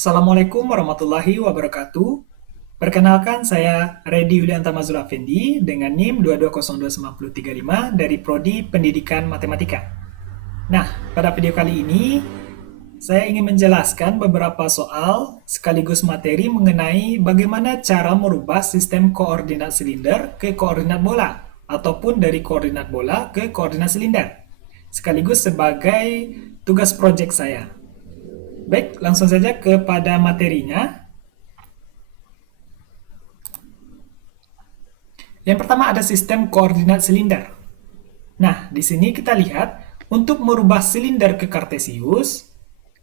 Assalamualaikum warahmatullahi wabarakatuh. Perkenalkan, saya Redi Yulianta Mazul Afendi dengan NIM 2202935 dari Prodi Pendidikan Matematika. Nah, pada video kali ini saya ingin menjelaskan beberapa soal sekaligus materi mengenai bagaimana cara merubah sistem koordinat silinder ke koordinat bola ataupun dari koordinat bola ke koordinat silinder, sekaligus sebagai tugas proyek saya. Baik, langsung saja kepada materinya. Yang pertama ada sistem koordinat silinder. Nah, di sini kita lihat untuk merubah silinder ke kartesius,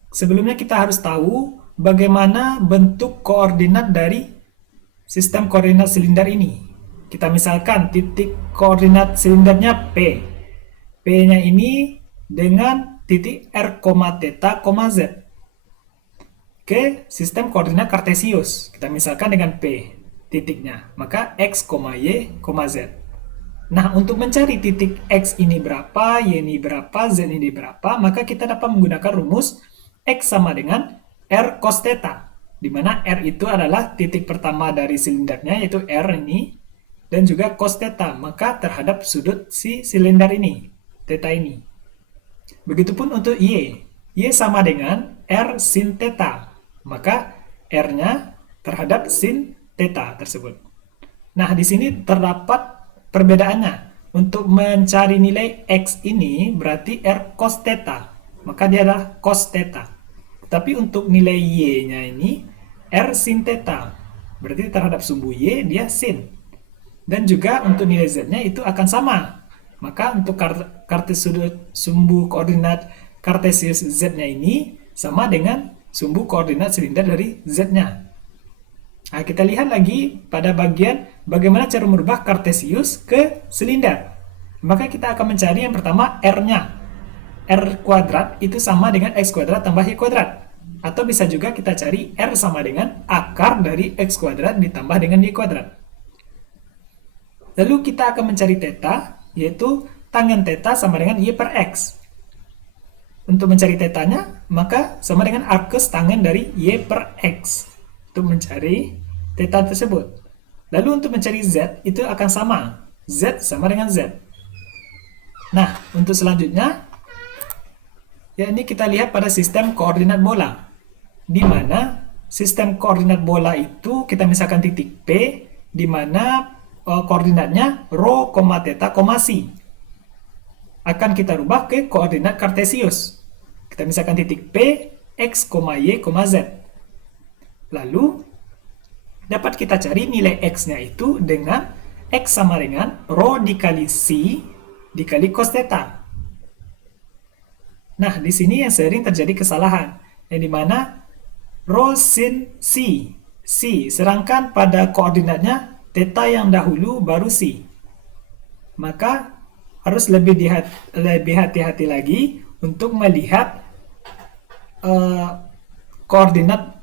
sebelumnya kita harus tahu bagaimana bentuk koordinat dari sistem koordinat silinder ini. Kita misalkan titik koordinat silindernya P. P-nya ini dengan titik R, theta, Z. Ke sistem koordinat kartesius. Kita misalkan dengan P titiknya, maka X, Y, Z. Nah, untuk mencari titik X ini berapa, Y ini berapa, Z ini berapa, maka kita dapat menggunakan rumus X sama dengan R cos theta, di mana R itu adalah titik pertama dari silindernya, yaitu R ini, dan juga cos theta, maka terhadap sudut si silinder ini, theta ini. Begitupun untuk Y. Y sama dengan R sin theta, maka R-nya terhadap sin theta tersebut. Nah, di sini terdapat perbedaannya. Untuk mencari nilai X ini berarti R cos theta, maka dia adalah cos theta. Tapi untuk nilai Y-nya ini R sin theta, berarti terhadap sumbu Y dia sin. Dan juga untuk nilai Z-nya itu akan sama. Maka untuk sumbu koordinat kartesius Z-nya ini sama dengan sumbu koordinat silinder dari Z-nya. Nah, kita lihat lagi pada bagian bagaimana cara merubah kartesius ke silinder. Maka kita akan mencari yang pertama R-nya. R kuadrat itu sama dengan X kuadrat tambah Y kuadrat. Atau bisa juga kita cari R sama dengan akar dari X kuadrat ditambah dengan Y kuadrat. Lalu kita akan mencari theta, yaitu tangen theta sama dengan Y per X. Untuk mencari tetanya, maka sama dengan arcus tangen dari Y per X. Untuk mencari theta tersebut. Lalu untuk mencari Z, itu akan sama. Z sama dengan Z. Nah, untuk selanjutnya, ya ini kita lihat pada sistem koordinat bola. Di mana sistem koordinat bola itu, kita misalkan titik P, di mana koordinatnya rho, theta, psi. Akan kita rubah ke koordinat kartesius. Kita misalkan titik P, X, Y, Z. Lalu, dapat kita cari nilai X-nya itu dengan X sama dengan rho dikali C dikali cos theta. Nah, di sini yang sering terjadi kesalahan, yang dimana rho sin C. C, sedangkan pada koordinatnya theta yang dahulu baru C. Maka, harus lebih hati-hati lagi untuk melihat koordinat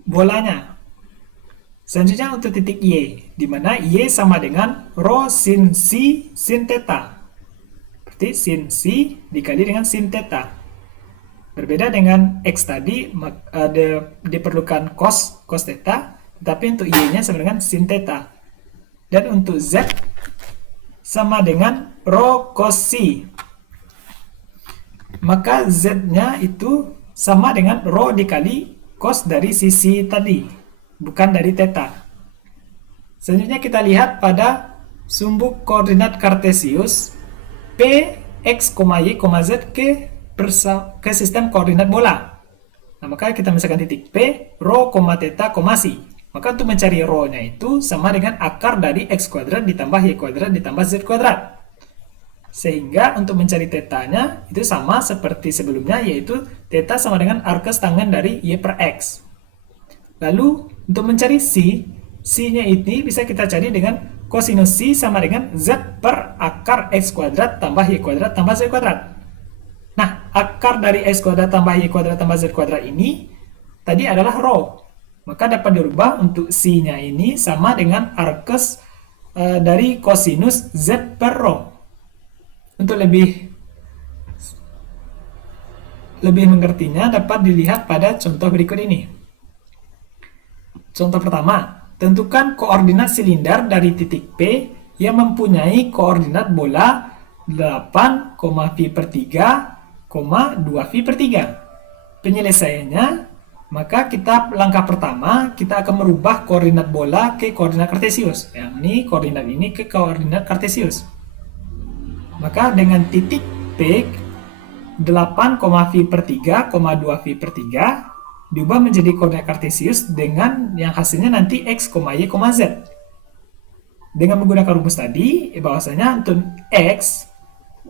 bolanya. Selanjutnya untuk titik Y, di mana Y sama dengan rho sin C sin theta. Berarti sin C dikali dengan sin theta. Berbeda dengan X tadi, diperlukan cos theta, tetapi untuk Y-nya sama dengan sin theta. Dan untuk Z sama dengan rho cos C. Maka Z-nya itu sama dengan rho dikali cos dari sisi tadi, bukan dari theta. Selanjutnya kita lihat pada sumbu koordinat kartesius P, X, Y, Z ke sistem koordinat bola. Nah, maka kita misalkan titik P, rho, theta, psi. Maka untuk mencari rho-nya itu sama dengan akar dari X kuadrat ditambah Y kuadrat ditambah Z kuadrat. Sehingga untuk mencari theta-nya itu sama seperti sebelumnya, yaitu theta sama dengan arcus tangen dari Y per X. Lalu untuk mencari C, C-nya ini bisa kita cari dengan kosinus C sama dengan Z per akar X kuadrat tambah Y kuadrat tambah Z kuadrat. Nah, akar dari X kuadrat tambah Y kuadrat tambah Z kuadrat ini tadi adalah rho. Maka dapat dirubah untuk C-nya ini sama dengan arcus dari kosinus Z per rho. Untuk lebih mengertinya dapat dilihat pada contoh berikut ini. Contoh pertama, tentukan koordinat silinder dari titik P yang mempunyai koordinat bola 8, V per 3, 2 V per 3. Penyelesaiannya, maka langkah pertama, kita akan merubah koordinat bola ke koordinat kartesius. Yang ini, koordinat ini ke koordinat kartesius. Maka dengan titik P, 8, V per 3, 2 V per 3, diubah menjadi koordinat kartesius dengan yang hasilnya nanti X, Y, Z. Dengan menggunakan rumus tadi, bahwasanya untuk X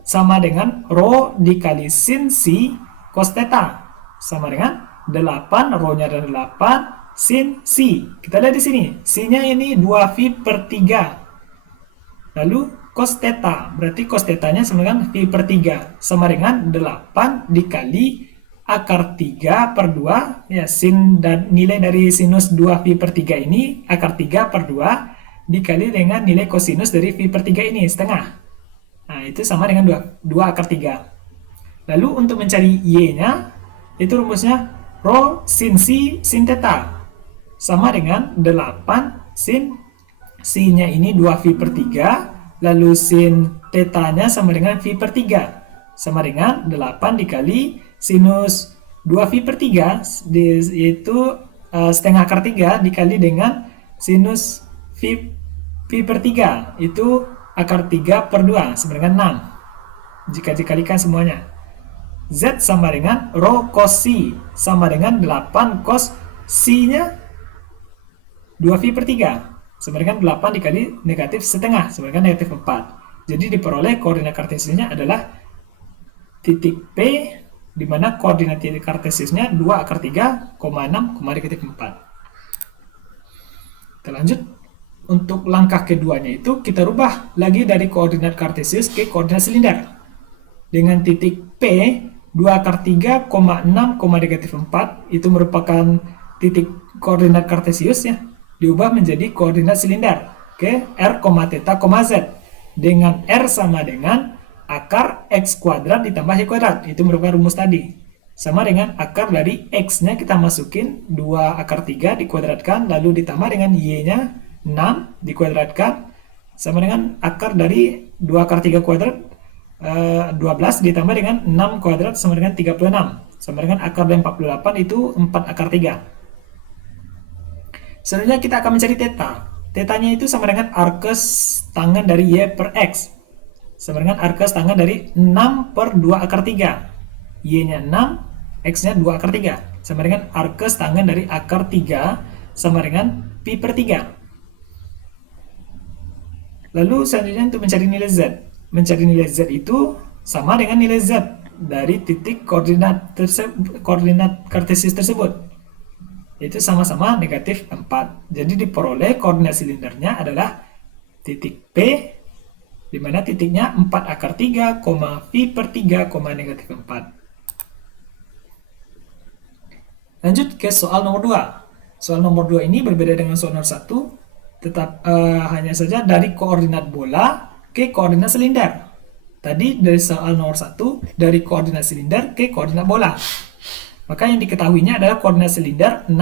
sama dengan rho dikali sin C cos theta. Sama dengan 8, rho-nya adalah 8, sin C. Kita lihat di sini, C-nya ini 2V per 3. Lalu cos theta, berarti cos theta-nya sama dengan V per 3. Sama dengan 8 dikali akar 3 per 2. Ya, sin dan nilai dari sinus 2V per 3 ini, akar 3 per 2, dikali dengan nilai kosinus dari V per 3 ini, setengah. Nah, itu sama dengan 2 akar 3. Lalu untuk mencari Y-nya, itu rumusnya rho sin C sin theta. Sama dengan 8 sin C-nya ini 2V per 3, lalu sin theta-nya sama dengan V per 3. Sama dengan 8 dikali sinus 2V per 3, yaitu setengah akar 3, dikali dengan sinus V per 3, itu akar 3 per 2, sama dengan 6. Jika dikalikan semuanya. Z sama dengan rho cos C, sama dengan 8 cos C-nya 2V per 3, sama dengan 8 dikali negatif setengah, sama dengan negatif 4. Jadi diperoleh koordinat kartesiusnya adalah titik P, di mana koordinat titik kartesiusnya 2 akar 3, 6, negatif 4. Kita lanjut. Untuk langkah keduanya itu kita rubah lagi dari koordinat kartesius ke koordinat silinder. Dengan titik P, 2 akar 3, 6, negatif 4, itu merupakan titik koordinat kartesius ya, diubah menjadi koordinat silinder ke R, theta, Z. Dengan R sama dengan akar X kuadrat ditambah Y kuadrat, itu merupakan rumus tadi. Sama dengan akar dari X-nya kita masukin 2 akar 3 dikuadratkan, lalu ditambah dengan Y-nya 6 dikuadratkan, sama dengan akar dari 2 akar 3 kuadrat 12 ditambah dengan 6 kuadrat sama dengan 36, sama dengan akar dari 48 itu 4 akar 3. Selanjutnya kita akan mencari theta. Theta-nya itu sama dengan arkes tangan dari Y per X, sama dengan arkes tangan dari 6 per 2 akar 3. Y-nya 6, X-nya 2 akar 3, sama dengan arkes tangan dari akar 3 sama dengan pi per 3. Lalu selanjutnya untuk mencari nilai Z. Mencari nilai Z itu sama dengan nilai Z dari titik koordinat kartesius tersebut. Itu sama-sama negatif 4. Jadi diperoleh koordinat silindernya adalah titik P, di mana titiknya 4 akar 3, V per 3, negatif 4. Lanjut ke soal nomor 2. Soal nomor 2 ini berbeda dengan soal nomor 1. Tetap hanya saja dari koordinat bola ke koordinat silinder. Tadi dari soal nomor 1 dari koordinat silinder ke koordinat bola. Maka yang diketahuinya adalah koordinat silinder 6,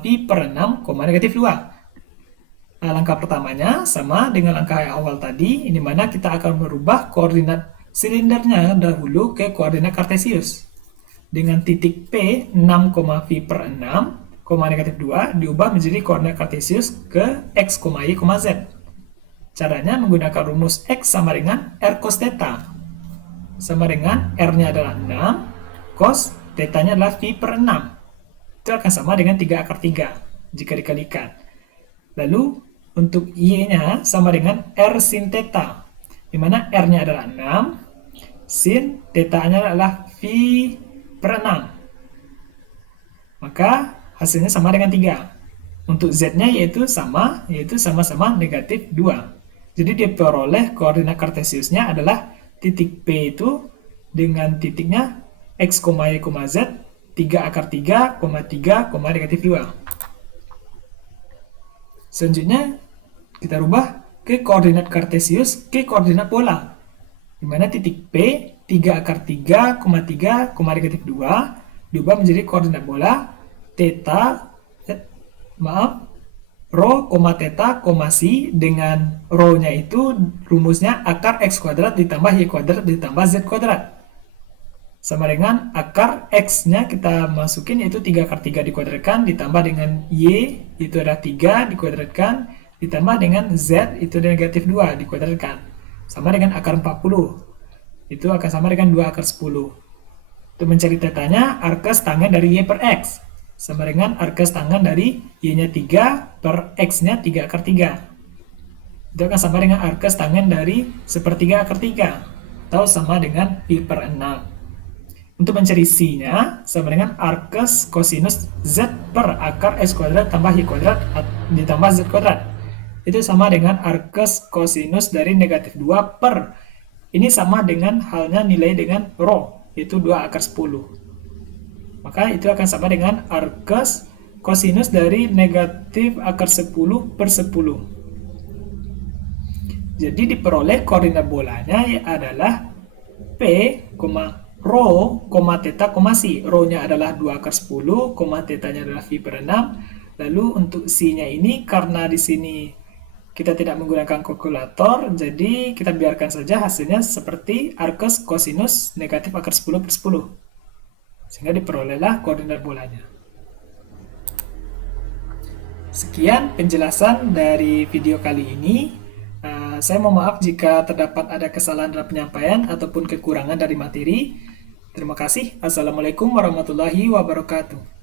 V per 6, negatif 2. Langkah pertamanya sama dengan langkah yang awal tadi, ini mana kita akan merubah koordinat silindernya dahulu ke koordinat kartesius. Dengan titik P 6, V per 6, negatif 2 diubah menjadi koordinat kartesius ke X, Y, Z. Caranya menggunakan rumus X sama dengan R cos theta. Sama dengan R-nya adalah 6, cos theta-nya adalah V per 6. Itu akan sama dengan 3 akar 3 jika dikalikan. Lalu untuk Y-nya sama dengan R sin theta, di mana R-nya adalah 6, sin theta-nya adalah V per 6. Maka hasilnya sama dengan 3. Untuk Z-nya yaitu sama-sama negatif 2. Jadi diperoleh koordinat kartesiusnya adalah titik P itu dengan titiknya X, Y, Z, 3 akar 3, 3, negatif 2. Selanjutnya kita rubah ke koordinat kartesius ke koordinat bola, di mana titik P 3 akar 3, 3, negatif 2 diubah menjadi koordinat bola theta rho, theta, si, dengan rho-nya itu rumusnya akar x kuadrat ditambah y kuadrat ditambah z kuadrat. Sama dengan akar x-nya kita masukin yaitu 3 akar 3 dikuadratkan ditambah dengan y itu adalah 3 dikuadratkan ditambah dengan z itu negatif 2 dikuadratkan. Sama dengan akar 40. Itu akan sama dengan 2 akar 10. Untuk mencari tetanya, arkes tangen dari y per x sama dengan arkes tangen dari y-nya 3 per x-nya 3 akar 3. Itu akan sama dengan arkes tangen dari sepertiga akar 3 atau sama dengan pi per 6. Untuk mencari C-nya, sama dengan arkes kosinus Z per akar S kuadrat tambah Y kuadrat ditambah Z kuadrat. Itu sama dengan arkes kosinus dari negatif 2 per. Ini sama dengan halnya nilai dengan rho, yaitu 2 akar 10. Maka itu akan sama dengan arkes kosinus dari negatif akar 10 per 10. Jadi diperoleh koordinat bolanya adalah P, rho, theta, si. Rho-nya adalah 2 akar 10, theta-nya adalah pi per 6. Lalu untuk si-nya ini, karena di sini kita tidak menggunakan kalkulator, jadi kita biarkan saja hasilnya seperti arkes kosinus negatif akar 10 per 10. Sehingga diperolehlah koordinat bolanya. Sekian penjelasan dari video kali ini. Saya mohon maaf jika terdapat ada kesalahan dalam penyampaian ataupun kekurangan dari materi. Terima kasih. Assalamualaikum warahmatullahi wabarakatuh.